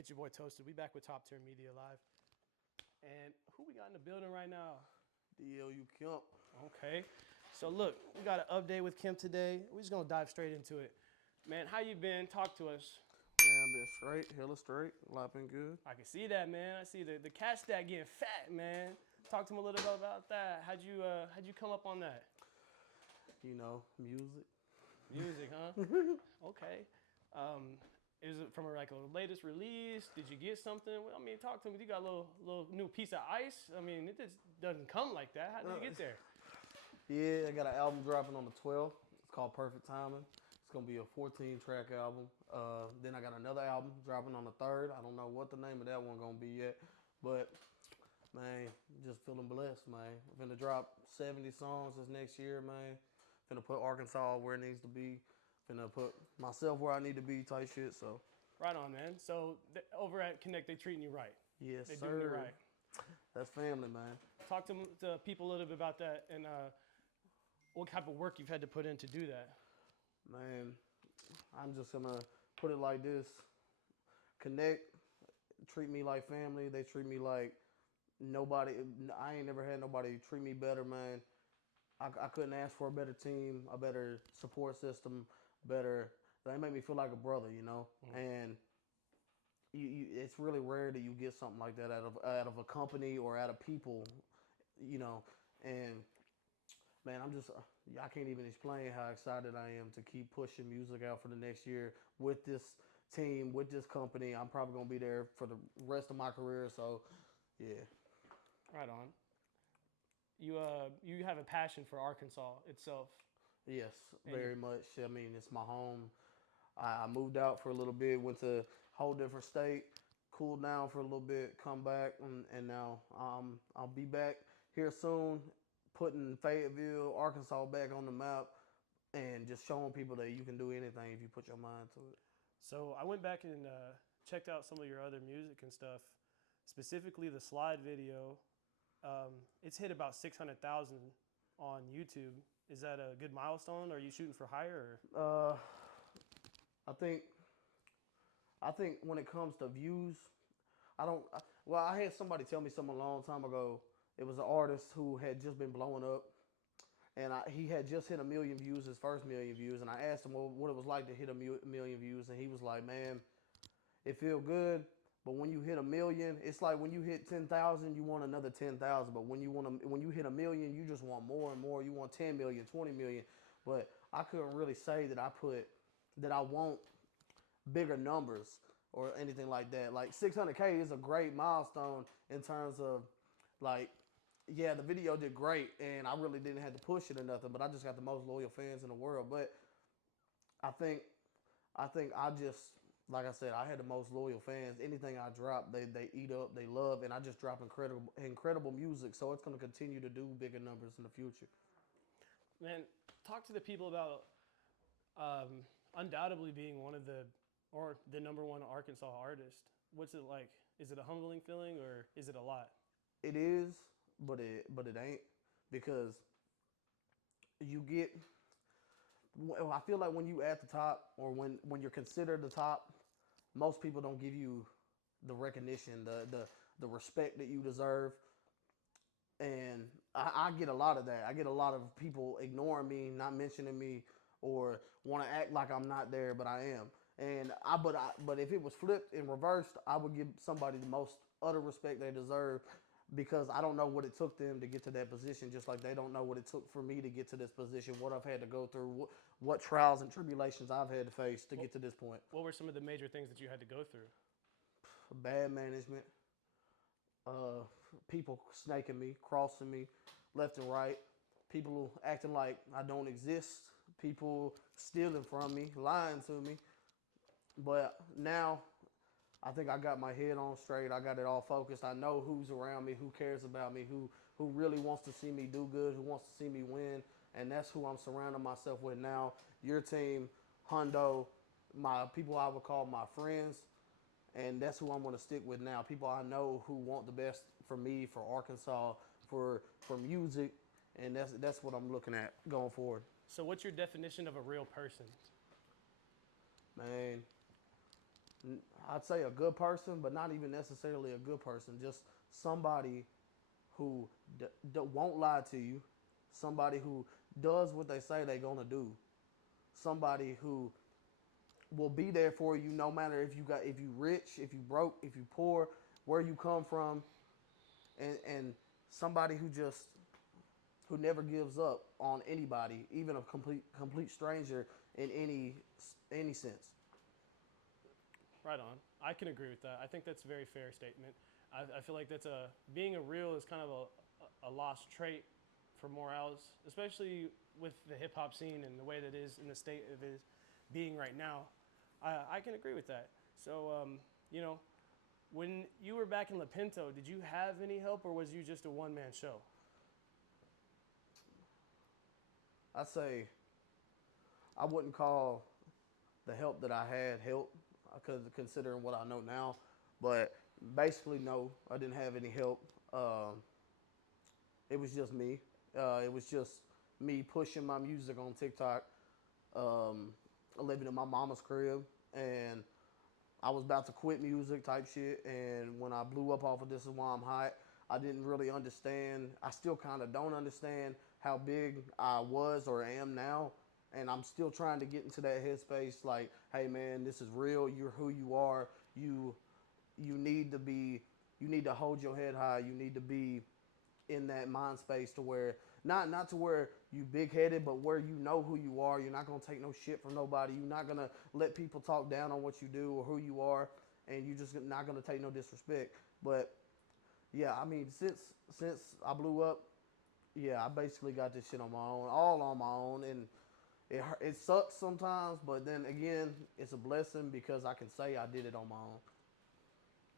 It's your boy Toasted. We back with Top Tier Media Live. And who we got in the building right now? DLU Kemp. Okay. So look, we got an update with Kemp today. We're just gonna dive straight into it. Man, how you been? Talk to us. Man, I've been straight, hella straight. Life been good. I can see that, man. I see the cash stack getting fat, man. Talk to me a little bit about that. How'd you come up on that? You know, music. Music, huh? Okay. Is it from like a latest release? Did you get something? I mean, talk to me. You got a little new piece of ice. I mean, it just doesn't come like that. How did you get there? Yeah, I got an album dropping on the 12th. It's called Perfect Timing. It's gonna be a 14-track album. Then I got another album dropping on the 3rd. I don't know what the name of that one gonna be yet, but man, just feeling blessed, man. I'm finna drop 70 songs this next year, man. Finna put Arkansas where it needs to be. Finna put myself where I need to be, type shit. So Right on, man. So over at Connect, they treating you right. yes, They sir. doing you right. That's family, man. Talk to people a little bit about that and what type of work you've had to put in to do that. Man, I'm just gonna put it like this. Connect, treat me like family. They treat me like nobody. I ain't never had nobody treat me better, man. I couldn't ask for a better team, a better support system, better. They make me feel like a brother, you know. And it's really rare that you get something like that out of a company or out of people, you know. And man, I can't even explain how excited I am to keep pushing music out for the next year with this team, with this company. I'm probably gonna be there for the rest of my career. So, yeah. Right on. You have a passion for Arkansas itself. Yes, And very much. I mean, it's my home. I moved out for a little bit, went to a whole different state, cooled down for a little bit, come back, and now I'll be back here soon, putting Fayetteville, Arkansas back on the map, and just showing people that you can do anything if you put your mind to it. so I went back and checked out some of your other music and stuff, specifically the slide video. It's hit about 600,000 on YouTube. Is that a good milestone? Are you shooting for higher? Or? I think I think when it comes to views, I don't. Well, I had somebody tell me something a long time ago. It was an artist who had just been blowing up, and he had just hit 1 million views, his first 1 million views. And I asked him what it was like to hit 1 million views, and he was like, "Man, it feel good, but when you hit 1 million, it's like when you hit 10,000, you want another 10,000. But when you hit 1 million, you just want more and more. You want 10 million, 20 million. But I couldn't really say that I want bigger numbers or anything like that. Like 600K is a great milestone in terms of like, yeah, the video did great and I really didn't have to push it or nothing, but I just got the most loyal fans in the world. But I think I just, like I said, I had the most loyal fans. Anything I drop, they eat up, they love, and I just drop incredible music. So it's gonna continue to do bigger numbers in the future. Man, talk to the people about undoubtedly being one of the number one Arkansas artist. What's it like? Is it a humbling feeling or is it a lot? It is, but it ain't, because you get. Well, I feel like when you at the top, or when you're considered the top, most people don't give you the recognition, the respect that you deserve. And I get a lot of that. I get a lot of people ignoring me, not mentioning me, or want to act like I'm not there, but I am. And but if it was flipped and reversed, I would give somebody the most utter respect they deserve, because I don't know what it took them to get to that position, just like they don't know what it took for me to get to this position, what I've had to go through, what trials and tribulations I've had to face to get to this point. What were some of the major things that you had to go through? Bad management, people snaking me, crossing me left and right, people acting like I don't exist, people stealing from me, lying to me. But now I think I got my head on straight. I got it all focused. I know who's around me, who cares about me, who really wants to see me do good, who wants to see me win, and that's who I'm surrounding myself with now. Your team, Hundo, my people I would call my friends, and that's who I'm going to stick with now. People I know who want the best for me, for Arkansas, for music, and that's what I'm looking at going forward. So what's your definition of a real person? Man, I'd say a good person, but not even necessarily a good person. Just somebody who won't lie to you, somebody who does what they say they're gonna do, somebody who will be there for you no matter if you rich, if you broke, if you poor, where you come from, and somebody who never gives up on anybody, even a complete stranger in any sense. Right on. I can agree with that. I think that's a very fair statement. I feel like being a real is kind of a lost trait for morals, especially with the hip hop scene and the way that it is in the state it is being right now. I can agree with that. So, you know, when you were back in La Pinto, did you have any help or was you just a one man show? I'd say I wouldn't call the help that I had help, because considering what I know now, but basically no, I didn't have any help. It was just me. It was just me pushing my music on TikTok, living in my mama's crib, and I was about to quit music type shit. And when I blew up off of This Is Why I'm Hot, I didn't really understand. I still kind of don't understand how big I was or am now. And I'm still trying to get into that headspace like, hey man, this is real. You're who you are. You need to be, you need to hold your head high. You need to be in that mind space to where not to where you big headed, but where you know who you are. You're not gonna take no shit from nobody. You're not gonna let people talk down on what you do or who you are, and you just not gonna take no disrespect. But yeah, I mean, since I blew up, yeah, I basically got this shit on my own, all on my own, and it sucks sometimes, but then again, it's a blessing because I can say I did it on my own.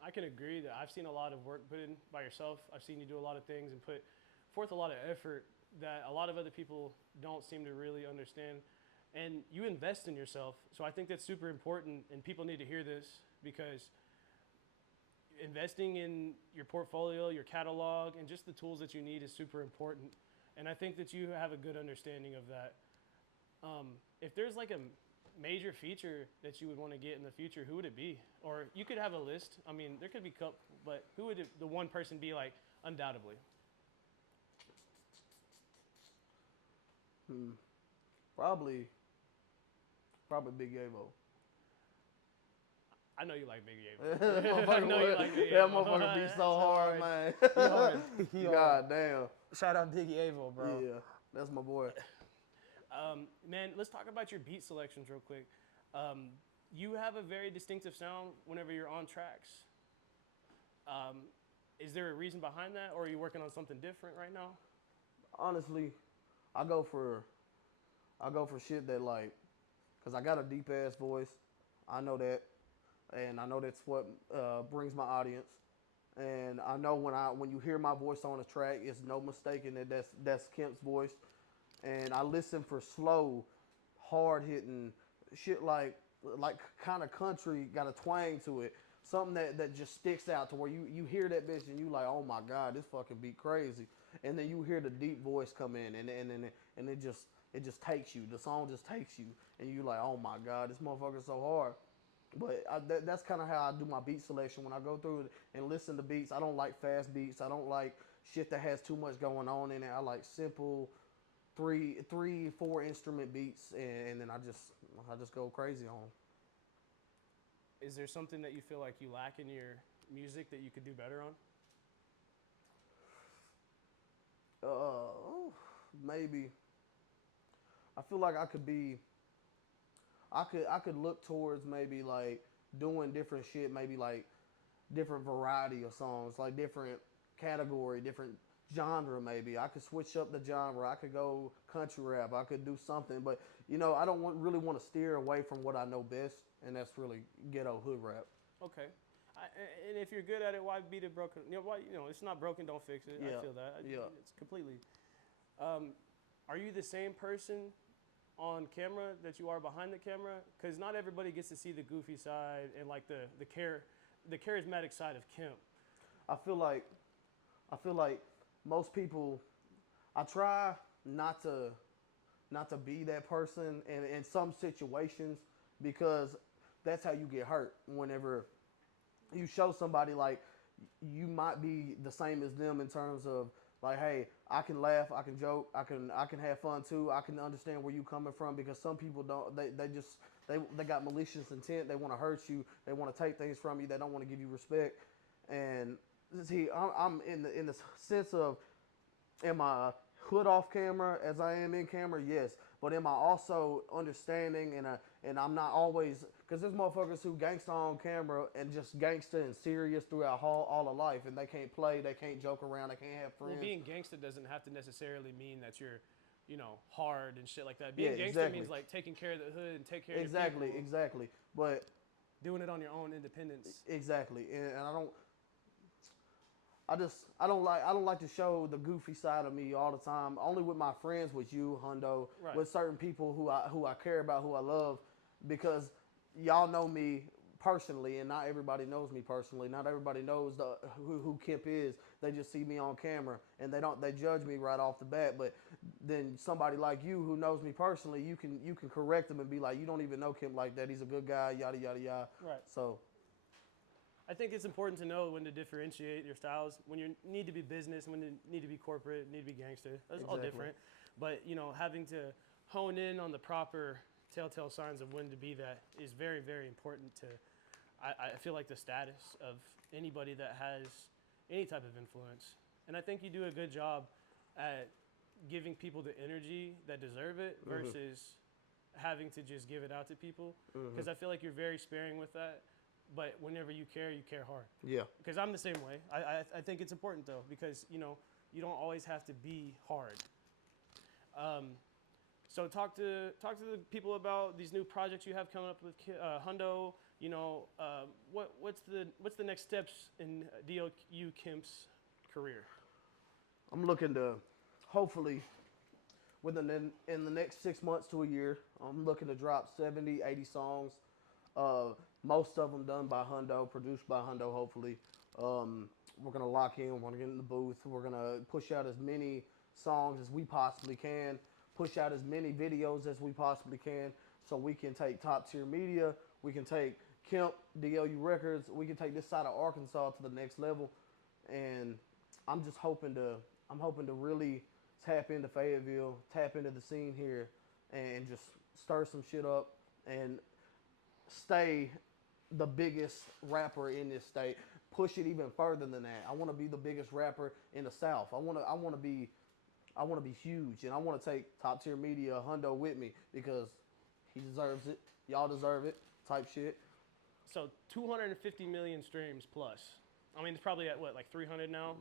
I can agree that I've seen a lot of work put in by yourself. I've seen you do a lot of things and put forth a lot of effort that a lot of other people don't seem to really understand. And you invest in yourself. So I think that's super important, and people need to hear this because investing in your portfolio, your catalog, and just the tools that you need is super important. And I think that you have a good understanding of that. If there's like a major feature that you would want to get in the future, who would it be? Or you could have a list. I mean, there could be couple, but who would the one person be like, undoubtedly? Probably Big Avo. I know you like Big Avo. I know you like Big That Avo. motherfucker be so hard, man. He God hard. damn. Shout out Biggie Avo, bro. Yeah, that's my boy. Man, let's talk about your beat selections real quick. You have a very distinctive sound whenever you're on tracks. Is there a reason behind that, or are you working on something different right now? Honestly, I go for shit that like, cause I got a deep ass voice. I know that, and I know that's what brings my audience. And I know when you hear my voice on a track, it's no mistaking that that's Kemp's voice. And I listen for slow, hard hitting shit like kind of country, got a twang to it. Something that just sticks out to where you hear that bitch and you like, oh my god, this fucking beat crazy. And then you hear the deep voice come in and it just takes you. The song just takes you, and you like, oh my god, this motherfucker's so hard. But that's kind of how I do my beat selection when I go through and listen to beats. I don't like fast beats. I don't like shit that has too much going on in it. I like simple 4 instrument beats, and then I just go crazy on them. Is there something that you feel like you lack in your music that you could do better on? Maybe. I feel like I could look towards maybe like doing different shit, maybe like different variety of songs, like different category, different genre maybe. I could switch up the genre. I could go country rap. I could do something, but I don't really want to steer away from what I know best, and that's really ghetto hood rap. Okay. And if you're good at it, why beat it broken? It's not broken, don't fix it. Yeah. I feel that. Yeah. It's completely. Are you the same person on camera that you are behind the camera? Because not everybody gets to see the goofy side and like the charismatic side of Kemp. I feel like most people, I try not to be that person in some situations, because that's how you get hurt. Whenever you show somebody like you might be the same as them in terms of like, hey, I can laugh, I can joke, I can have fun too. I can understand where you coming from because some people don't. They got malicious intent. They want to hurt you. They want to take things from you. They don't want to give you respect. And see, I'm in the sense of, am I hood off camera as I am in camera? Yes. But am I also understanding and I'm not always, because there's motherfuckers who gangsta on camera and just gangsta and serious throughout all of life, and they can't play, they can't joke around, they can't have friends. Well, being gangsta doesn't have to necessarily mean that you're, hard and shit like that. Being gangsta exactly. means like taking care of the hood and take care of Exactly, your people. exactly. But Doing it on your own independence. exactly, and I don't like to show the goofy side of me all the time. Only with my friends, with you, Hundo, Right. with certain people who I care about, who I love, because y'all know me personally, and not everybody knows me personally. Not everybody knows who Kemp is. They just see me on camera and they judge me right off the bat. But then somebody like you who knows me personally, you can correct them and be like, you don't even know Kemp like that. He's a good guy. Yada yada yada. Right. So I think it's important to know when to differentiate your styles, when you need to be business, when you need to be corporate, need to be gangster. That's all different. But, having to hone in on the proper telltale signs of when to be that is very, very important to, I feel like, the status of anybody that has any type of influence. And I think you do a good job at giving people the energy that deserve it versus having to just give it out to people. Because I feel like you're very sparing with that. But whenever you care hard. yeah. Because I'm the same way. I think it's important though, because you don't always have to be hard. So talk to the people about these new projects you have coming up with Hundo. What's the next steps in DLU Kemp's career? I'm looking to, hopefully, in the next 6 months to a year, I'm looking to drop 70, 80 songs. Most of them done by Hundo, produced by Hundo, hopefully. We're going to lock in. We're going to get in the booth. We're going to push out as many songs as we possibly can, push out as many videos as we possibly can, so we can take top tier media. We can take Kemp, DLU Records. We can take this side of Arkansas to the next level. And I'm just hoping to really tap into Fayetteville, tap into the scene here, and just stir some shit up and stay the biggest rapper in this state. Push it even further than that. I want to be the biggest rapper in the South. I want to be huge, and I want to take top tier media, Hundo, with me because he deserves it. Y'all deserve it. Type shit. So 250 million streams plus. I mean, it's probably at what, like 300 now.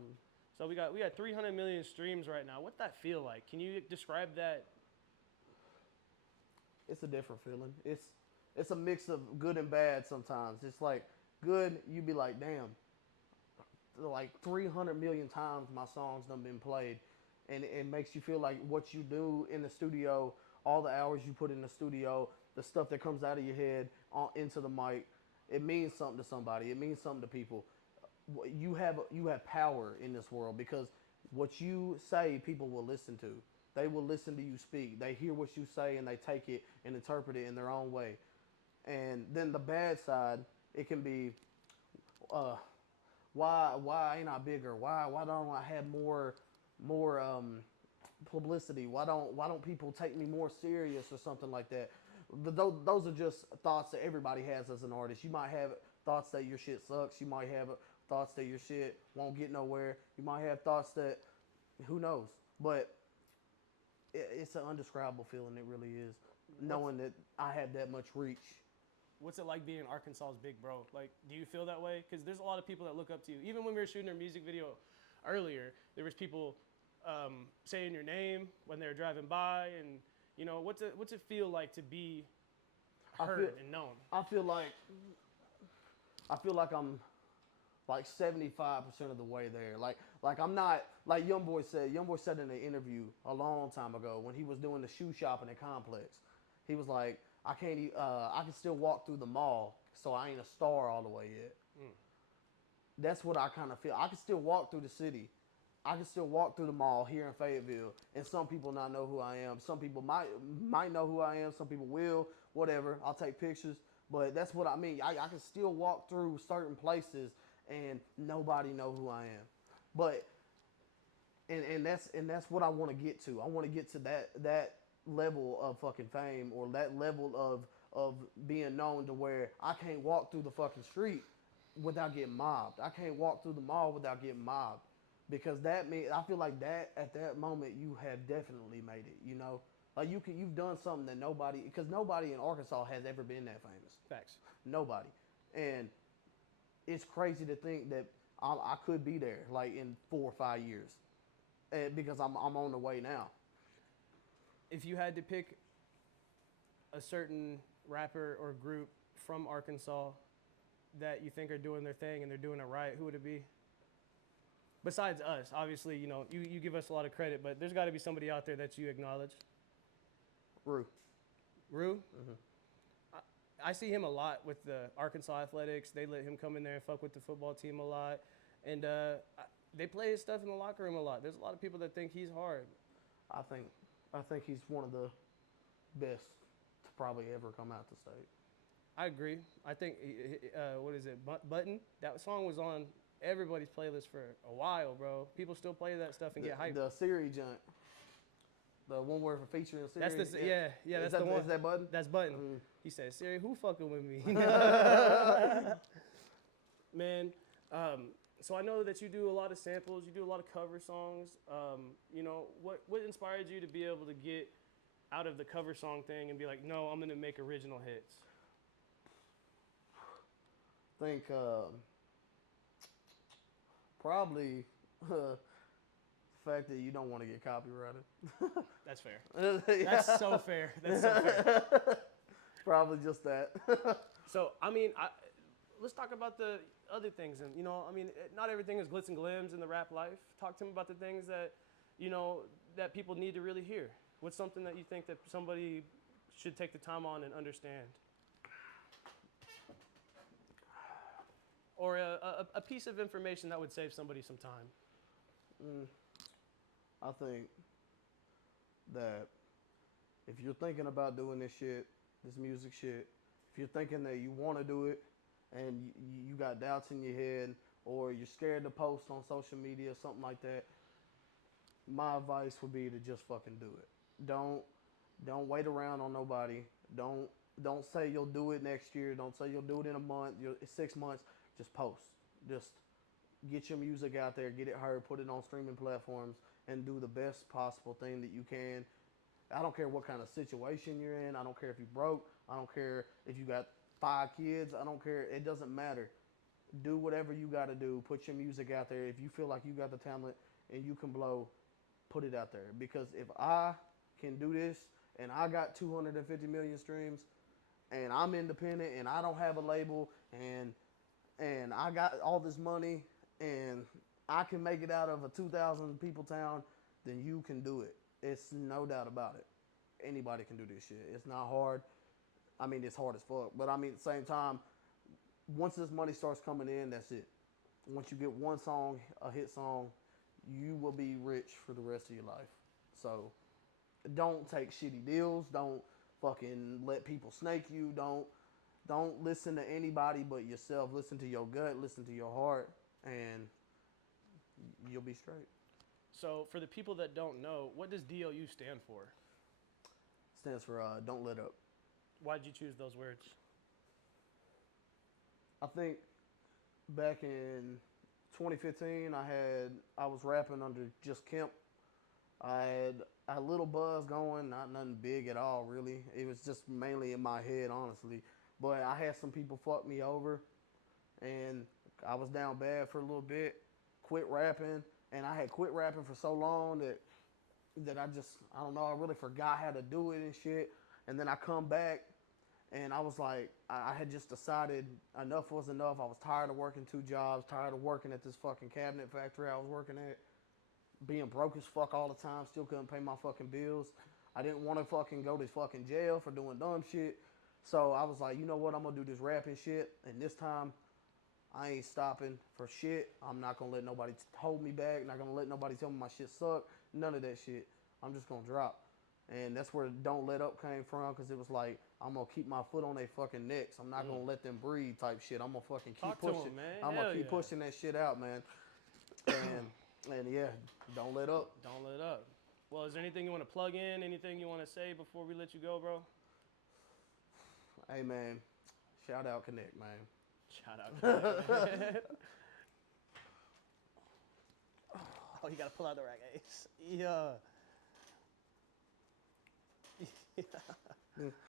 So we got 300 million streams right now. What's that feel like? Can you describe that? It's a different feeling. It's a mix of good and bad sometimes. It's like good, you be like, damn, like 300 million times my song's done been played. And it makes you feel like what you do in the studio, all the hours you put in the studio, the stuff that comes out of your head into the mic, it means something to somebody. It means something to people. You have power in this world because what you say, people will listen to. They will listen to you speak. They hear what you say and they take it and interpret it in their own way. And then the bad side, it can be, why ain't I bigger? Why don't I have more publicity? Why don't people take me more serious or something like that? Those are just thoughts that everybody has as an artist. You might have thoughts that your shit sucks. You might have thoughts that your shit won't get nowhere. You might have thoughts that, who knows? But it's an undescribable feeling. It really is, knowing that I have that much reach. What's it like being Arkansas's big bro? Like, do you feel that way? Because there's a lot of people that look up to you. Even when we were shooting our music video earlier, there was people saying your name when they were driving by, and what's it feel like to be heard and known? I feel like I'm like 75% of the way there. Like I'm not, like Youngboy said in an interview a long time ago when he was doing the shoe shopping at Complex. He was like, I can still walk through the mall, so I ain't a star all the way yet. That's what I kind of feel. I can still walk through the city. I can still walk through the mall here in Fayetteville, and some people not know who I am. Some people might know who I am. Some people will, whatever. I'll take pictures. But that's what I mean. I can still walk through certain places and nobody know who I am. But and that's what I want to get to. I want to get to that level of fucking fame or that level of being known to where I can't walk through the fucking street without getting mobbed. I can't walk through the mall without getting mobbed. Because that means I feel like that at that moment you have definitely made it, you know? Like you've done something that nobody, because nobody in Arkansas has ever been that famous. Facts. Nobody. And it's crazy to think that I could be there like in 4 or 5 years, because I'm on the way now. If you had to pick a certain rapper or group from Arkansas that you think are doing their thing and they're doing it right, who would it be? Besides us, obviously, you know, you give us a lot of credit, but there's got to be somebody out there that you acknowledge. Rue. Rue? Mm-hmm. I see him a lot with the Arkansas Athletics. They let him come in there and fuck with the football team a lot. And they play his stuff in the locker room a lot. There's a lot of people that think he's hard. I think he's one of the best to probably ever come out the state. I agree. I think, what is it, Button? That song was on everybody's playlist for a while, bro. People still play that stuff and get hyped. The Siri junk. The one where for featuring Siri. That's the yeah. That's the one. Is that Button? That's Button. Mm. He said, "Siri, who fucking with me?" Man, so I know that you do a lot of samples. You do a lot of cover songs. You know, what inspired you to be able to get out of the cover song thing and be like, no, I'm gonna make original hits? I think probably the fact that you don't want to get copyrighted. That's fair. Yeah. That's so fair. That's so fair. Probably just that. So, I mean, let's talk about the other things. And, you know, I mean, not everything is glitz and glims in the rap life. Talk to me about the things that, you know, that people need to really hear. What's something that you think that somebody should take the time on and understand? Or a piece of information that would save somebody some time? I think that if you're thinking about doing this shit, this music shit, if you're thinking that you want to do it and you got doubts in your head or you're scared to post on social media, something like that, my advice would be to just fucking do it. Don't wait around on nobody. Don't say you'll do it next year. Don't say you'll do it in a month, 6 months. Just post. Just get your music out there, get it heard, put it on streaming platforms, and do the best possible thing that you can. I don't care what kind of situation you're in. I don't care if you're broke. I don't care if you got 5 kids. I don't care. It doesn't matter. Do whatever you got to do. Put your music out there. If you feel like you got the talent and you can blow, put it out there. Because if I can do this and I got 250 million streams and I'm independent and I don't have a label and I got all this money and I can make it out of a 2,000 people town, then you can do it. It's no doubt about it. Anybody can do this shit. It's not hard. I mean, it's hard as fuck. But I mean, at the same time, once this money starts coming in, that's it. Once you get one song, a hit song, you will be rich for the rest of your life. So don't take shitty deals. Don't fucking let people snake you. Don't listen to anybody but yourself. Listen to your gut. Listen to your heart. And you'll be straight. So for the people that don't know, what does DLU stand for? Stands for Don't Let Up. Why did you choose those words? I think back in 2015, I was rapping under just Kemp. I had a little buzz going, not nothing big at all, really. It was just mainly in my head, honestly. But I had some people fuck me over, and I was down bad for a little bit. Quit rapping, and I had quit rapping for so long that I don't know, I really forgot how to do it and shit. And then I come back, and I was like, I had just decided enough was enough. I was tired of working 2 jobs, tired of working at this fucking cabinet factory I was working at, being broke as fuck all the time, still couldn't pay my fucking bills. I didn't want to fucking go to fucking jail for doing dumb shit. So I was like, you know what, I'm going to do this rapping shit, and this time I ain't stopping for shit. I'm not going to let nobody hold me back, not going to let nobody tell me my shit suck, none of that shit. I'm just going to drop. And that's where Don't Let Up came from, because it was like, I'm gonna keep my foot on their fucking necks. I'm not gonna let them breathe type shit. I'm gonna fucking keep Talk to pushing. 'em, man. I'm Hell gonna keep yeah. pushing that shit out, man. And yeah, don't let up. Don't let up. Well, is there anything you want to plug in? Anything you want to say before we let you go, bro? Hey man, shout out Connect, man. Shout out. Oh, you gotta pull out the rack, Ace. Yeah.